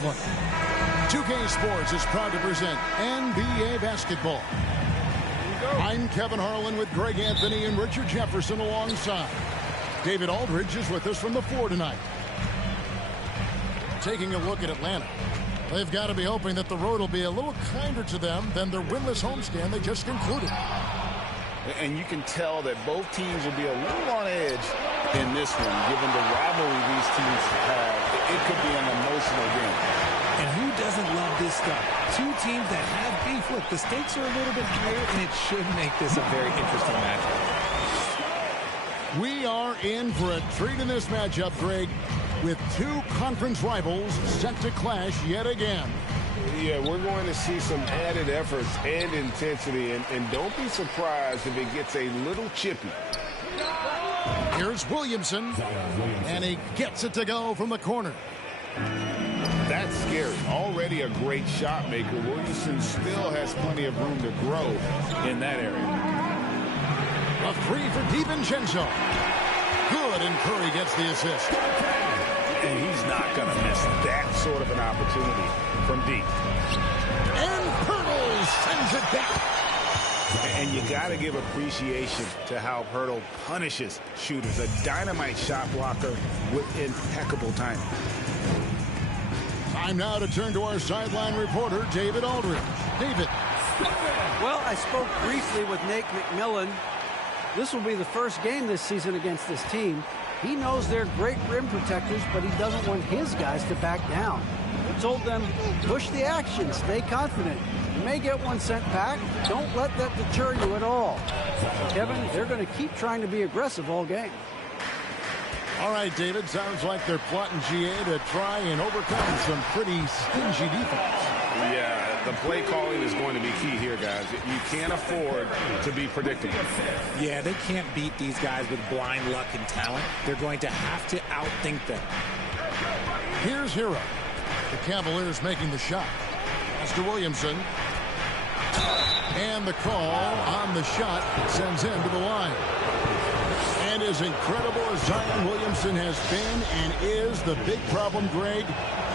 Cleveland. 2K Sports is proud to present NBA basketball. I'm Kevin Harlan with Greg Anthony and Richard Jefferson alongside. David Aldridge is with us from the floor tonight. Taking a look at Atlanta. They've got to be hoping that the road will be a little kinder to them than their winless homestand they just concluded. And you can tell that both teams will be a little on edge in this one, given the rivalry these teams have. It could be an emotional game. And who doesn't love this stuff? Two teams that have beef. Look, the stakes are a little bit higher, and it should make this a very interesting matchup. We are in for a treat in this matchup, Greg, with two conference rivals set to clash yet again. Yeah, we're going to see some added efforts and intensity, and don't be surprised if it gets a little chippy. Here's Williamson, and he gets it to go from the corner. That's scary. Already a great shot maker. Williamson still has plenty of room to grow in that area. A three for DiVincenzo. Good, and Curry gets the assist. And he's not going to miss that sort of an opportunity from deep. And Pirtle sends it back. And you got to give appreciation to how Pirtle punishes shooters. A dynamite shot blocker with impeccable timing. Time now to turn to our sideline reporter, David Aldridge. David. Well, I spoke briefly with Nate McMillan. This will be the first game this season against this team. He knows they're great rim protectors, but he doesn't want his guys to back down. He told them, push the action, stay confident. You may get one sent back. Don't let that deter you at all. Kevin, they're going to keep trying to be aggressive all game. All right, David, sounds like they're plotting GA to try and overcome some pretty stingy defense. Yeah, the play calling is going to be key here, guys. You can't afford to be predictable. Yeah, they can't beat these guys with blind luck and talent. They're going to have to outthink them. Here's Hero. The Cavaliers making the shot. As to Williamson. And the call on the shot sends him to the line. And as incredible as Zion Williamson has been and is, the big problem, Greg,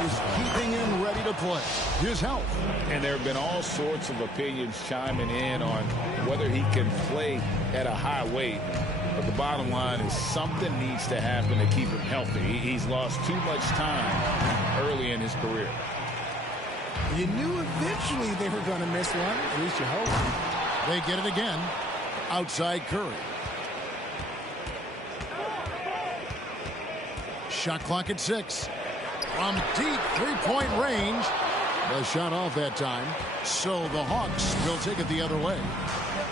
is keeping him ready to play. His health. And there have been all sorts of opinions chiming in on whether he can play at a high weight. But the bottom line is something needs to happen to keep him healthy. He's lost too much time early in his career. You knew eventually they were going to miss one. At least you hope. They get it again. Outside Curry. Shot clock at 6. From deep three-point range. The shot off that time. So the Hawks will take it the other way.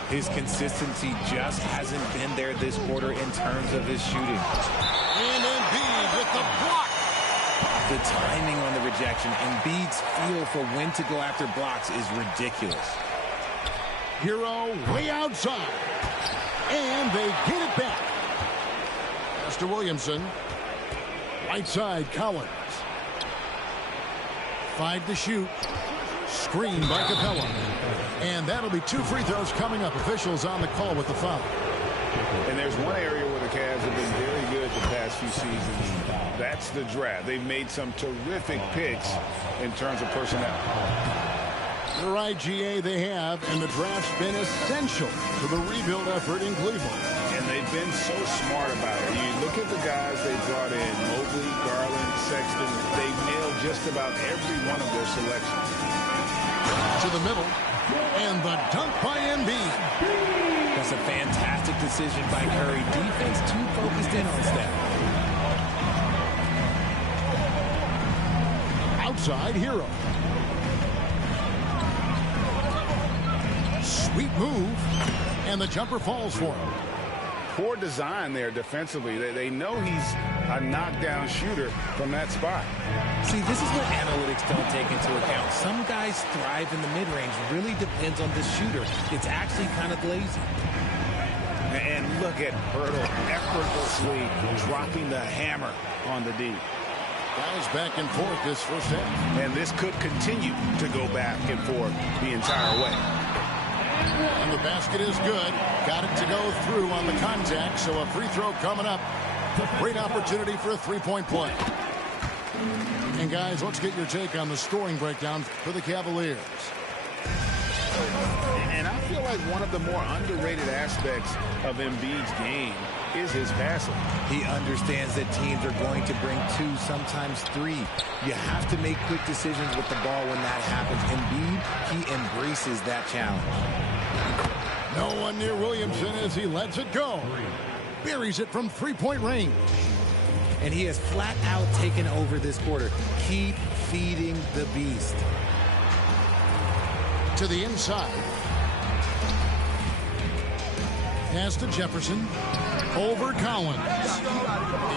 His consistency just hasn't been there this quarter in terms of his shooting. And Embiid with the block. The timing on the rejection, Embiid's feel for when to go after blocks is ridiculous. Hero way outside. And they get it back. Mr. Williamson. Right side, Collins. 5 to shoot. Screen by Capella. And that'll be 2 free throws coming up. Officials on the call with the foul. And there's one area where the Cavs have been very good the past few seasons. That's the draft. They've made some terrific picks in terms of personnel. You're right, GA, they have. And the draft's been essential to the rebuild effort in Cleveland. And they've been so smart about it. You look at the guys they brought in, Mobley, Garland, Sexton. They've nailed just about every one of their selections. To the middle. And the dunk by Embiid. That's a fantastic decision by Curry. Defense too focused in on Steph. Outside Hero. Sweet move. And the jumper falls for him. Poor design there defensively. They know he's a knockdown shooter from that spot. See, this is what analytics don't take into account. Some guys thrive in the mid-range. Really depends on the shooter. It's actually kind of lazy. And look at Pirtle effortlessly dropping the hammer on the D. Guys back and forth this first half. And this could continue to go back and forth the entire way. And the basket is good. Got it to go through on the contact, so a free throw coming up. Great opportunity for a three-point play. And guys, let's get your take on the scoring breakdown for the Cavaliers. And I feel like one of the more underrated aspects of Embiid's game is his passing. He understands that teams are going to bring 2, sometimes 3. You have to make quick decisions with the ball when that happens. Embiid, he embraces that challenge. No one near Williamson as he lets it go. Buries it from three-point range. And he has flat out taken over this quarter. Keep feeding the beast. To the inside. Pass to Jefferson. Over Collins.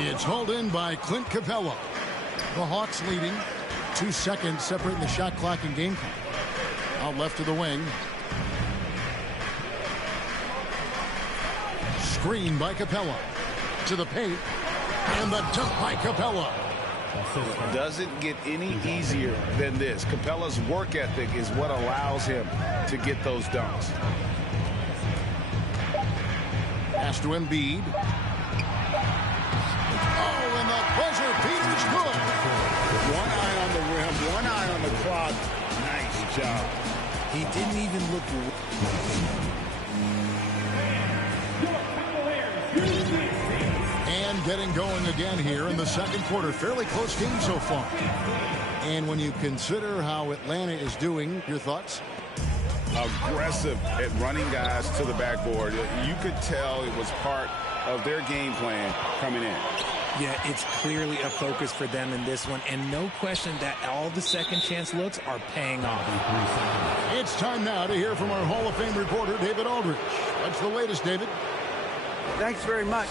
It's hauled in by Clint Capella. The Hawks leading. 2 seconds separating the shot clock and game clock. Out left to the wing. Screen by Capella. To the paint. And the dunk by Capella. Doesn't get any easier than this. Capella's work ethic is what allows him to get those dunks. Pass to Embiid. Oh, and the buzzer beater's good. One eye on the rim, one eye on the clock. Nice job. He didn't even look. And getting going again here in the second quarter. Fairly close game so far. And when you consider how Atlanta is doing, your thoughts? Aggressive at running guys to the backboard. You could tell it was part of their game plan coming in. Yeah, it's clearly a focus for them in this one, and no question that all the second chance looks are paying off. It's time now to hear from our Hall of Fame reporter, David Aldridge. What's the latest, David? Thanks very much.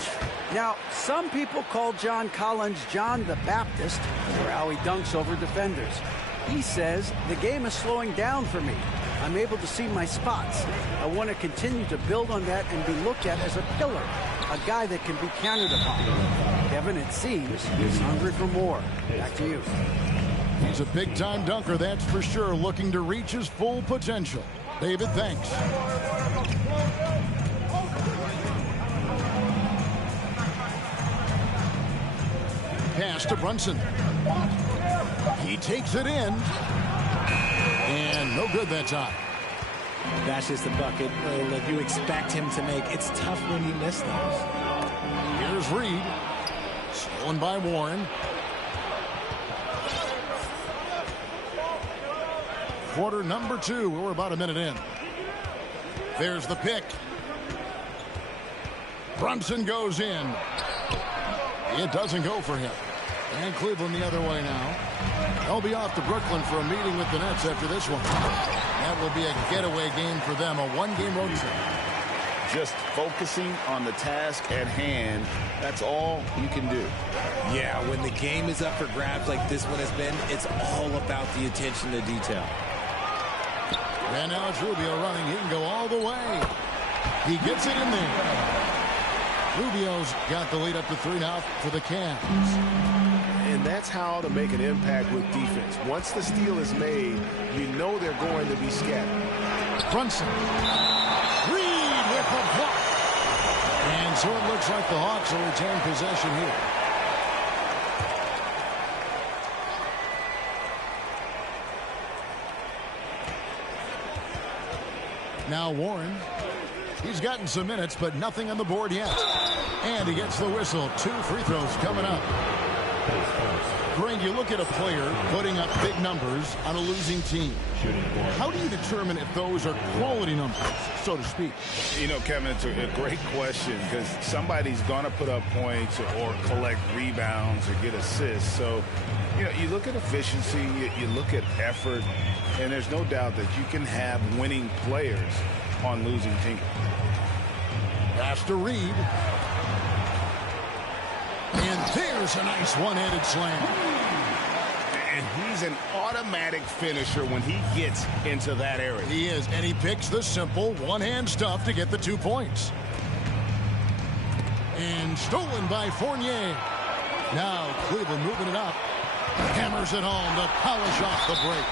Now, some people call John Collins John the Baptist for how he dunks over defenders. He says, the game is slowing down for me. I'm able to see my spots. I want to continue to build on that and be looked at as a pillar, a guy that can be counted upon. Kevin, it seems, is hungry for more. Back to you. He's a big-time dunker, that's for sure, looking to reach his full potential. David, thanks. Pass to Brunson. He takes it in. And no good that time. That's just a bucket that you expect him to make. It's tough when you miss those. Here's Reed. Stolen by Warren. Quarter number 2. We're about a minute in. There's the pick. Brunson goes in. It doesn't go for him. And Cleveland the other way now. They'll be off to Brooklyn for a meeting with the Nets after this one. That will be a getaway game for them, a one-game road trip. Just focusing on the task at hand, that's all you can do. Yeah, when the game is up for grabs like this one has been, it's all about the attention to detail. And now it's Rubio running. He can go all the way. He gets it in there. Rubio's got the lead up to 3 now for the Cavs. And that's how to make an impact with defense. Once the steal is made, you know they're going to be scattered. Brunson. Reed with the block. And so it looks like the Hawks will retain possession here. Now Warren. He's gotten some minutes, but nothing on the board yet. And he gets the whistle. 2 free throws coming up. Greg, you look at a player putting up big numbers on a losing team. How do you determine if those are quality numbers, so to speak? You know, Kevin, it's a great question because somebody's going to put up points or collect rebounds or get assists. So, you know, you look at efficiency, you look at effort, and there's no doubt that you can have winning players on losing teams. Pass to Reed. And there's a nice one-handed slam. And he's an automatic finisher when he gets into that area. He is, and he picks the simple one-hand stuff to get the 2 points. And stolen by Fournier. Now Cleveland moving it up. Hammers it home to polish off the break.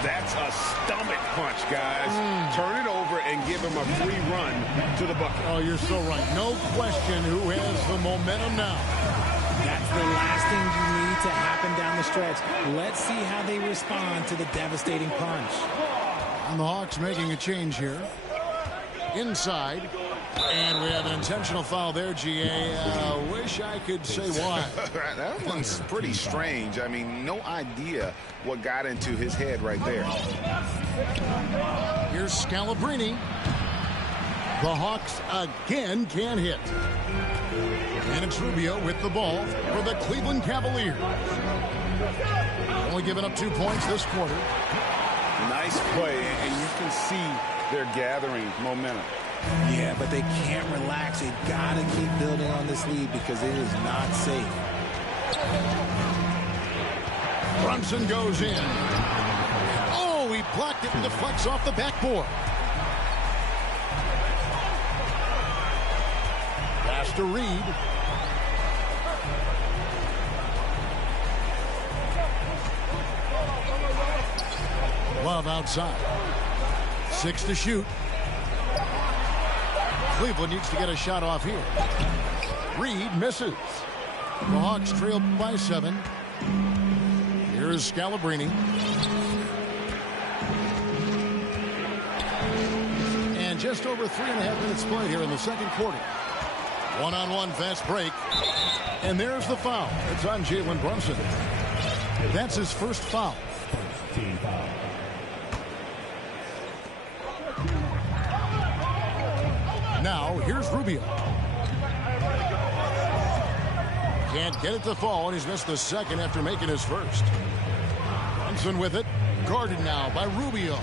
That's a stomach punch, guys. Turn it over and give him a free run to the bucket. Oh, you're so right. No question who has the momentum now. That's the last thing you need to happen down the stretch. Let's see how they respond to the devastating punch. And the Hawks making a change here. Inside. And we have an intentional foul there, GA. Wish I could say why. That one's pretty strange. I mean, no idea what got into his head right there. Here's Scalabrine. The Hawks again can't hit. And it's Rubio with the ball for the Cleveland Cavaliers. Only giving up 2 points this quarter. Nice play, and you can see they're gathering momentum. Yeah, but they can't relax. They've got to keep building on this lead because it is not safe. Brunson goes in. Oh, he blocked it and deflects off the backboard. Pass to Reed. Love outside. 6 to shoot. Cleveland needs to get a shot off here. Reed misses. The Hawks trail by 7. Here's Scalabrine. And just over 3.5 minutes played here in the second quarter. One-on-one fast break. And there's the foul. It's on Jalen Brunson. That's his first foul. Now, here's Rubio. Can't get it to fall, and he's missed the second after making his first. Brunson with it. Guarded now by Rubio.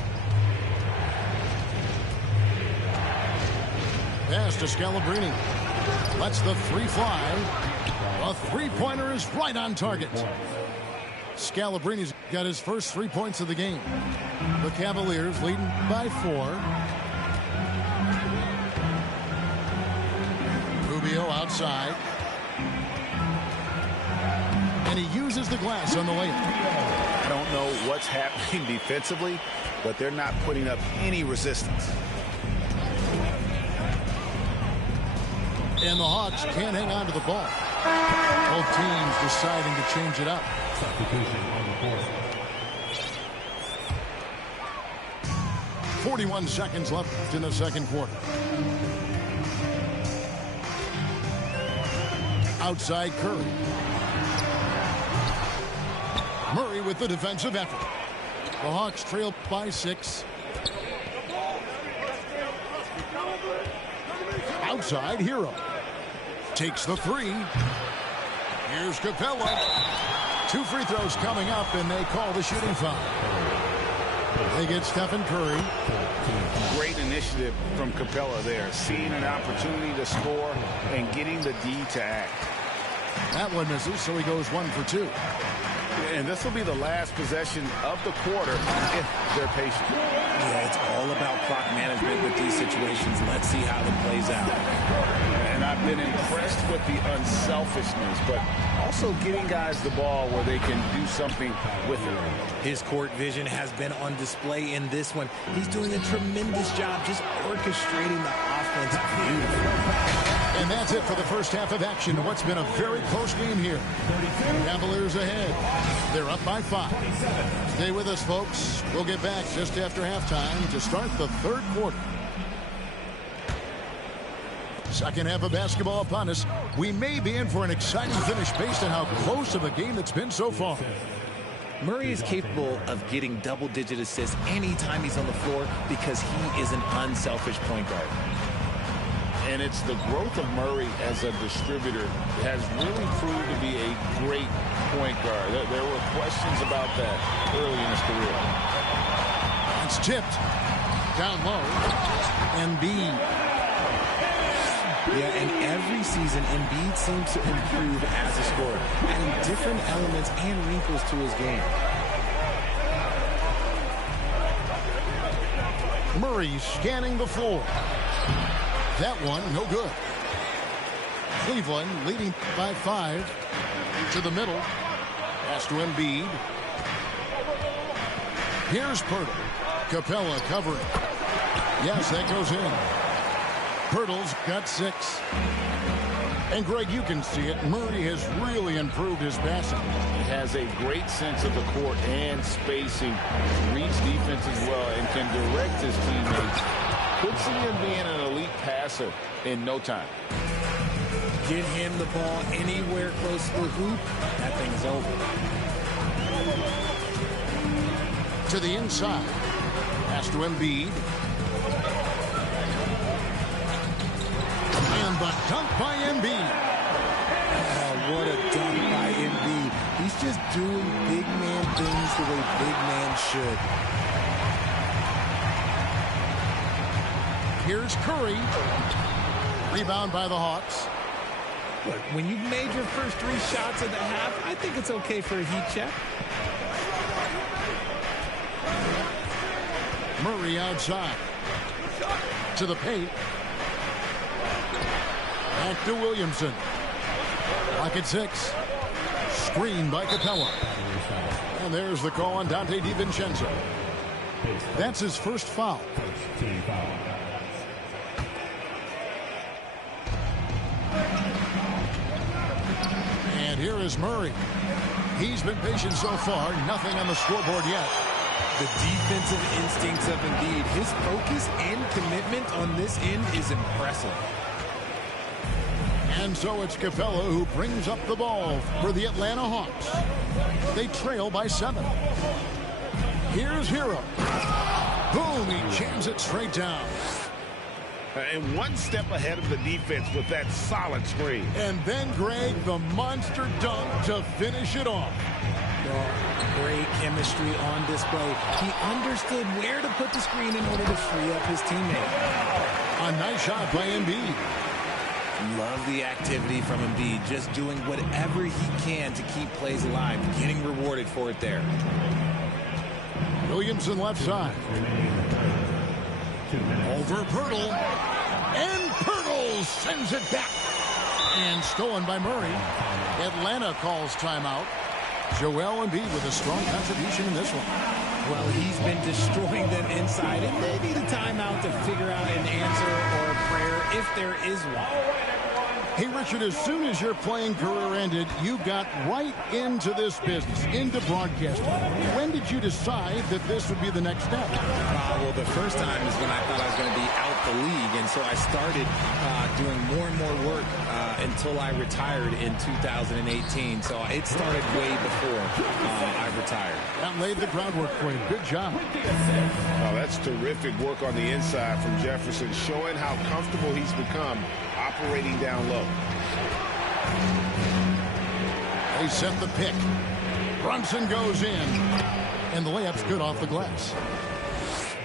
Pass to Scalabrine. Lets the 3 fly. A 3-pointer is right on target. Scalabrine's got his first 3 points of the game. The Cavaliers leading by 4. Rubio outside. And he uses the glass on the layup. I don't know what's happening defensively, but they're not putting up any resistance. And the Hawks can't hang on to the ball. Both teams deciding to change it up. Substitution on the court. 41 seconds left in the second quarter. Outside Curry. Murray with the defensive effort. The Hawks trail by 6. Outside Hero. Takes the 3. Here's Capella. 2 free throws coming up, and they call the shooting foul. They get Stephen Curry. Great initiative from Capella there. Seeing an opportunity to score and getting the D to act. That one misses, so he goes 1 for 2. And this will be the last possession of the quarter if they're patient. Yeah, it's all about clock management with these situations. Let's see how it plays out. And I've been impressed with the unselfishness, but also getting guys the ball where they can do something with it. His court vision has been on display in this one. He's doing a tremendous job just orchestrating the offense beautifully. And that's it for the first half of action. What's been a very close game here. Cavaliers ahead. They're up by 5. Stay with us, folks. We'll get back just after halftime to start the third quarter. Second half of basketball upon us. We may be in for an exciting finish based on how close of a game it's been so far. Murray is capable of getting double-digit assists anytime he's on the floor because he is an unselfish point guard. And it's the growth of Murray as a distributor has really proved to be a great point guard. There were questions about that early in his career. It's tipped. Down low. Embiid. Yeah, and every season, Embiid seems to improve as a scorer, adding different elements and wrinkles to his game. Murray scanning the floor. That one, no good. Cleveland leading by 5 to the middle. Pass to Embiid. Here's Pirtle. Capella covering. Yes, that goes in. Pirtle's got 6. And, Greg, you can see it. Murray has really improved his passing. He has a great sense of the court and spacing, reads defense as well, and can direct his teammates. Could see him being an elite passer in no time. Get him the ball anywhere close to the hoop, that thing is over. To the inside. Pass to Embiid. And the dunk by Embiid. Oh, what a dunk by Embiid. He's just doing big man things the way big man should. Here's Curry. Rebound by the Hawks. Look, when you've made your first 3 shots of the half, I think it's okay for a heat check. Murray outside. To the paint. Back to Williamson. Lock at 6. Screen by Capella. And there's the call on Dante DiVincenzo. That's his first foul. And here is Murray. He's been patient so far. Nothing on the scoreboard yet. The defensive instincts of Embiid, his focus and commitment on this end is impressive. And so it's Capella who brings up the ball for the Atlanta Hawks. They trail by 7. Here's Hero. Boom, he jams it straight down. And one step ahead of the defense with that solid screen. And then, Greg, the monster dunk to finish it off. Great chemistry on display. He understood where to put the screen in order to free up his teammate. A nice shot by Embiid. Love the activity from Embiid, just doing whatever he can to keep plays alive, getting rewarded for it there. Williamson left side. Over Pirtle. And Pirtle sends it back. And stolen by Murray. Atlanta calls timeout. Joel Embiid with a strong contribution in this one. Well, he's been destroying them inside, and they need a timeout to figure out an answer or a prayer if there is one. Hey, Richard, as soon as your playing career ended, you got right into this business, into broadcasting. When did you decide that this would be the next step? Well, the first time is when I thought I was going to be out the league, and so I started doing more and more work until I retired in 2018. So it started way before I retired. That laid the groundwork for you. Good job. Oh, that's terrific work on the inside from Jefferson, showing how comfortable he's become operating down low. They set the pick. Brunson goes in. And the layup's good off the glass.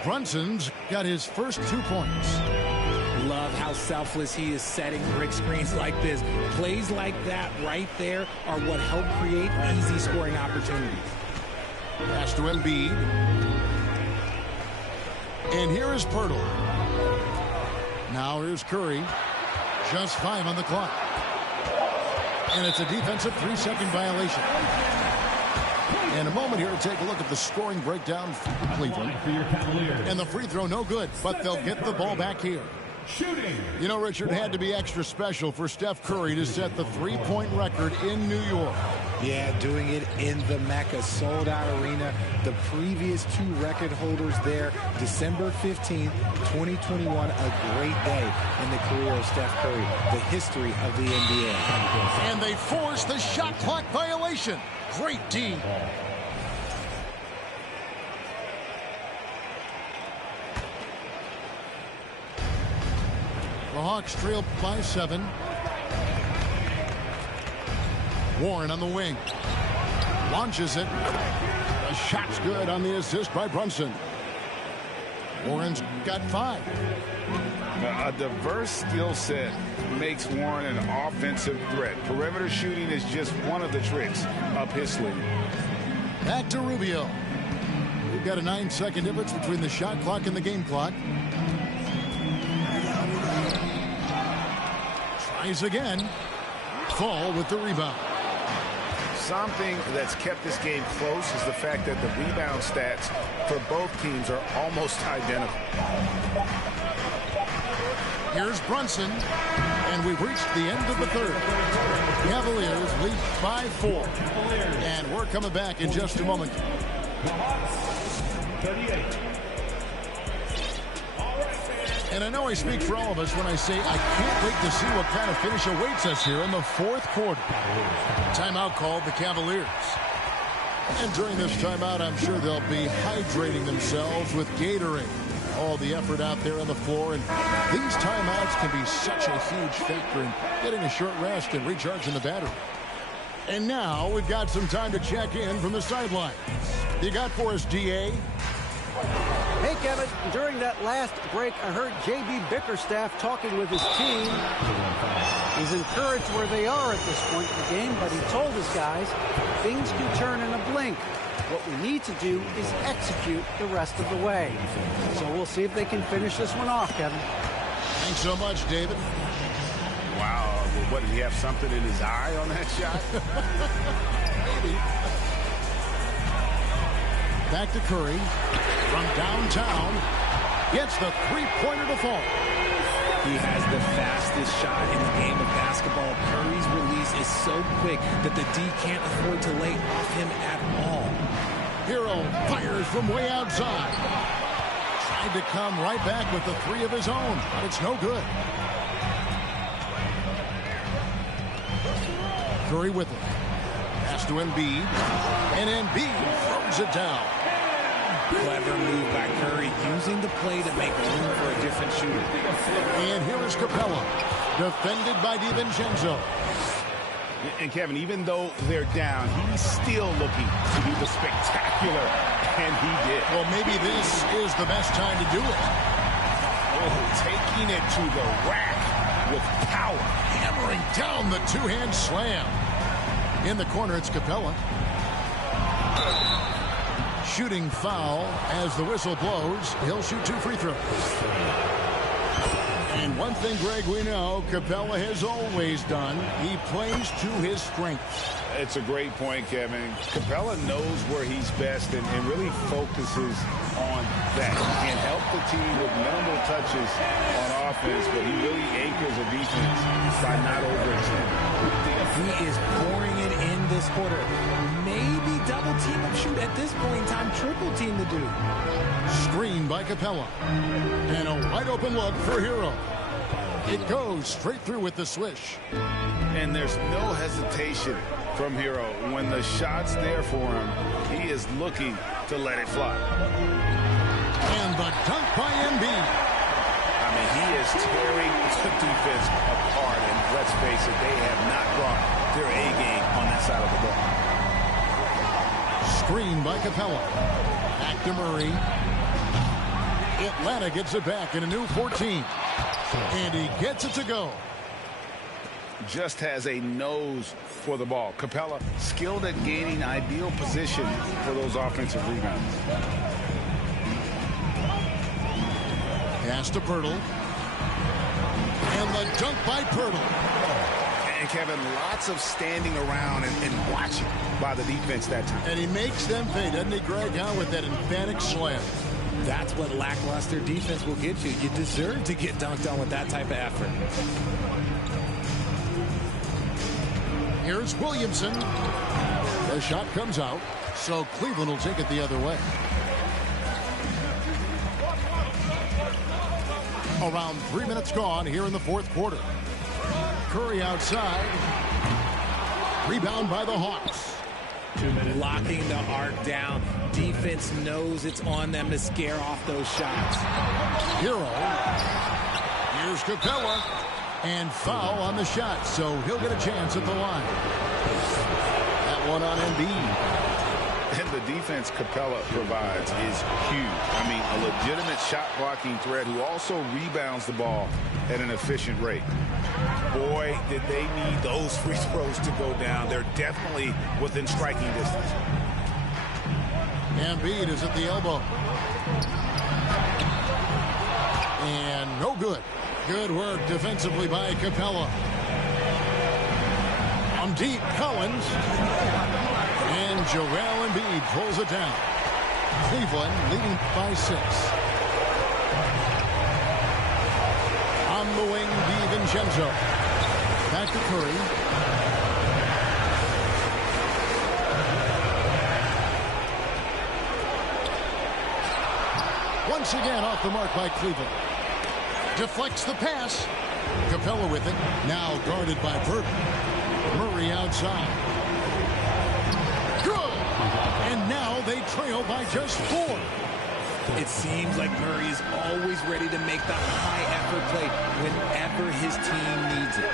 Brunson's got his first 2 points. Love how selfless he is setting brick screens like this. Plays like that right there are what help create easy scoring opportunities. Pass to Embiid. And here is Pirtle. Now here's Curry. Just 5 on the clock. And it's a defensive 3-second violation. In a moment here to take a look at the scoring breakdown for Cleveland. And the free throw no good, but they'll get the ball back here. Shooting. You know, Richard, it had to be extra special for Steph Curry to set the 3-point record in New York. Yeah, doing it in the Mecca sold-out arena. The previous 2 record holders there, December 15th, 2021, a great day in the career of Steph Curry, the history of the NBA. And they force the shot clock violation. Great D. The Hawks trail by 7. Warren on the wing. Launches it. The shot's good on the assist by Brunson. Warren's got 5. A diverse skill set makes Warren an offensive threat. Perimeter shooting is just one of the tricks up his sleeve. Back to Rubio. We've got a 9-second difference between the shot clock and the game clock. Tries again. Fall with the rebound. Something that's kept this game close is the fact that the rebound stats for both teams are almost identical. Here's Brunson, and we've reached the end of the third. Cavaliers lead by 4. And we're coming back in just a moment. 38. And I know I speak for all of us when I say I can't wait to see what kind of finish awaits us here in the fourth quarter. Timeout called the Cavaliers. And during this timeout, I'm sure they'll be hydrating themselves with Gatorade. All the effort out there on the floor, and these timeouts can be such a huge factor in getting a short rest and recharging the battery. And now we've got some time to check in from the sidelines. You got for us, DA? Hey, Kevin, during that last break, I heard J.B. Bickerstaff talking with his team. He's encouraged where they are at this point in the game, but he told his guys things can turn in a blink. What we need to do is execute the rest of the way. So we'll see if they can finish this one off, Kevin. Thanks so much, David. Wow. Well, what, did he have something in his eye on that shot? Maybe. Back to Curry from downtown. Gets the three-pointer to fall. He has the fastest shot in the game of basketball. Curry's release is so quick that the D can't afford to lay off him at all. Hero fires from way outside. Tried to come right back with the three of his own, but it's no good. Curry with it. Pass to Embiid. And Embiid throws it down. Clever move by Curry, using the play to make room for a different shooter. And here is Capella, defended by DiVincenzo. And Kevin, even though they're down, he's still looking to do the spectacular, and he did. Well, maybe this is the best time to do it. Oh, taking it to the rack with power. Hammering down the two-hand slam. In the corner, it's Capella. Shooting foul as the whistle blows. He'll shoot 2 free throws. And one thing, Greg, we know Capella has always done. He plays to his strengths. It's a great point, Kevin. Capella knows where he's best and really focuses on that. He can help the team with minimal touches on offense, but he really anchors a defense by not overextending. He is pouring it in this quarter. Maybe double team him, shoot at this point in time, triple team to do. Screen by Capella. And a wide open look for Hero. It goes straight through with the swish. And there's no hesitation from Hero. When the shot's there for him, he is looking to let it fly. And the dunk by Embiid. I mean, he is tearing the defense apart. And let's face it, they have not brought their A game on that side of the ball. Screen by Capella. Back to Murray. Atlanta gets it back in a new 14. And he gets it to go. Just has a nose for the ball. Capella skilled at gaining ideal position for those offensive rebounds. Pass to Pirtle. And the dunk by Pirtle. And Kevin, lots of standing around and watching by the defense that time. And he makes them pay, doesn't he, Greg, with that emphatic slam. That's what lackluster defense will get you. You deserve to get dunked on with that type of effort. Here's Williamson. The shot comes out, so Cleveland will take it the other way. Around 3 minutes gone here in the fourth quarter. Curry outside. Rebound by the Hawks. Locking the arc down. Defense knows it's on them to scare off those shots. Hero. Here's Capella. And foul on the shot, so he'll get a chance at the line. That one on Embiid. And the defense Capella provides is huge. I mean, a legitimate shot-blocking threat who also rebounds the ball at an efficient rate. Boy, did they need those free throws to go down. They're definitely within striking distance. Embiid is at the elbow. And no good. Good work defensively by Capella. From deep, Collins. And Joel Embiid pulls it down. Cleveland leading by 6. On the the wing, DiVincenzo. Back to Curry. Once again off the mark by Cleveland. Deflects the pass. Capella with it. Now guarded by Burton. Murray outside. Good! And now they trail by just 4. It seems like Murray is always ready to make the high-effort play whenever his team needs it.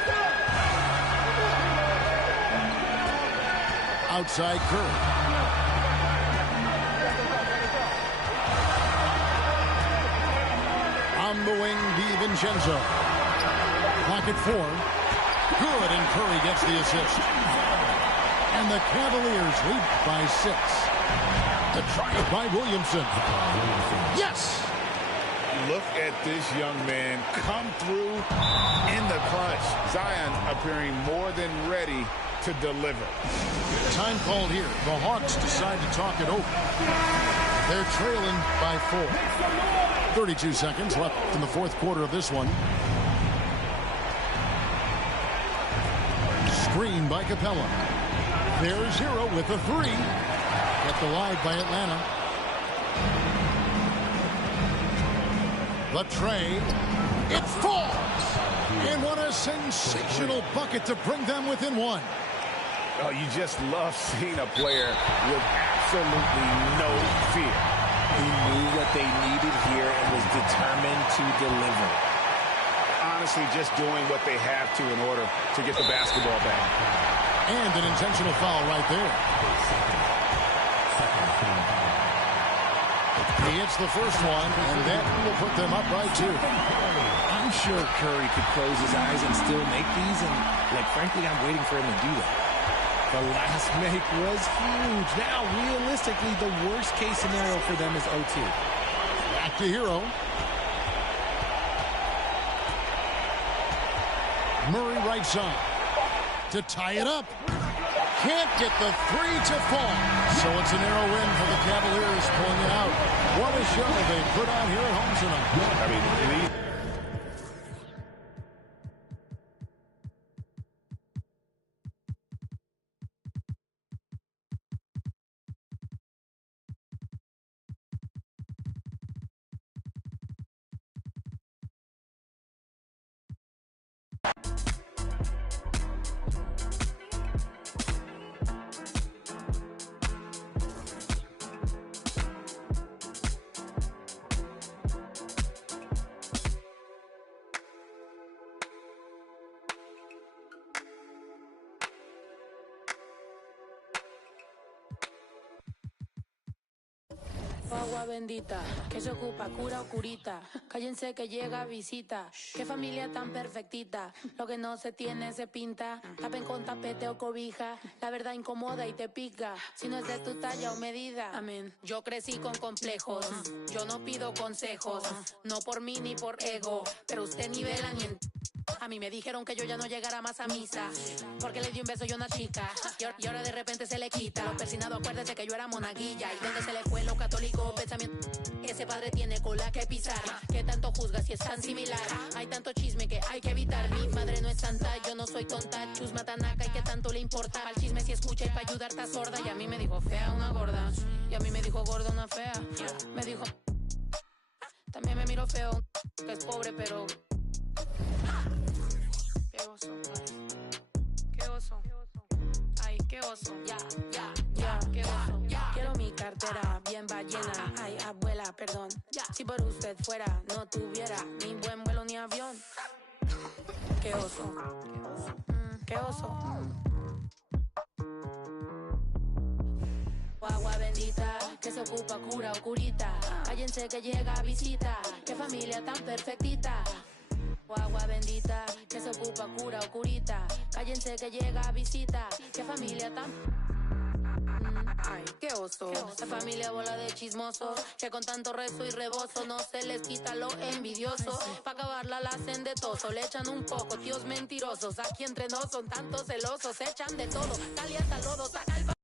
Outside Curry. On the wing, DiVincenzo. Pocket 4. Good, and Curry gets the assist. And the Cavaliers lead by 6. The triumph by Williamson. Yes! Look at this young man come through in the clutch. Zion appearing more than ready to deliver. Time called here. The Hawks decide to talk it over. They're trailing by 4. 32 seconds left in the fourth quarter of this one. Screen by Capella. There's Hero with a 3. Kept alive by Atlanta. The tray. It falls. And what a sensational bucket to bring them within 1. Oh, you just love seeing a player with absolutely no fear. He knew what they needed here and was determined to deliver. Honestly, just doing what they have to in order to get the basketball back. And an intentional foul right there. He hits the first one, and that will put them up by 2. I'm sure Curry could close his eyes and still make these, and, frankly, I'm waiting for him to do that. The last make was huge. Now, realistically, the worst-case scenario for them is OT. Back to Hero. Murray right side to tie it up. Can't get the 3 to fall. So it's a narrow win for the Cavaliers, pulling it out. What a show they put on here at home tonight. I mean, Agua bendita, que se ocupa, cura o curita. Cállense que llega visita. Qué familia tan perfectita. Lo que no se tiene se pinta. Tapen con tapete o cobija. La verdad incomoda y te pica. Si no es de tu talla o medida. Amén. Yo crecí con complejos. Yo no pido consejos. No por mí ni por ego. Pero usted nivelan en... A mí me dijeron que yo ya no llegara más a misa, porque le di un beso yo a una chica, y ahora de repente se le quita. Los persinados, acuérdese que yo era monaguilla, y donde se le fue lo católico pensamiento. Ese padre tiene cola que pisar, que tanto juzga si es tan similar. Hay tanto chisme que hay que evitar. Mi madre no es santa, yo no soy tonta. Chusma tanaca y que tanto le importa. Al chisme si escucha y para ayudar está sorda. Y a mí me dijo fea una gorda, y a mí me dijo gorda una fea. Me dijo, también me miró feo, que es pobre pero... Qué oso, qué oso, ay, qué oso, ya, qué oso, quiero mi cartera bien ballena, ay, abuela, perdón, si por usted fuera, no tuviera ni buen vuelo ni avión, qué oso, qué oso, agua bendita, que se ocupa, cura o curita, cállense que llega visita, qué familia tan perfectita. Agua bendita, que se ocupa, cura o curita. Cállense que llega visita. Qué familia tan... Ay, qué oso. La familia bola de chismosos, que con tanto rezo y rebozo no se les quita lo envidioso. Pa' acabarla la hacen de toso, le echan un poco, tíos mentirosos. Aquí entre nos son tantos celosos, echan de todo. Sale hasta lodo, saca el...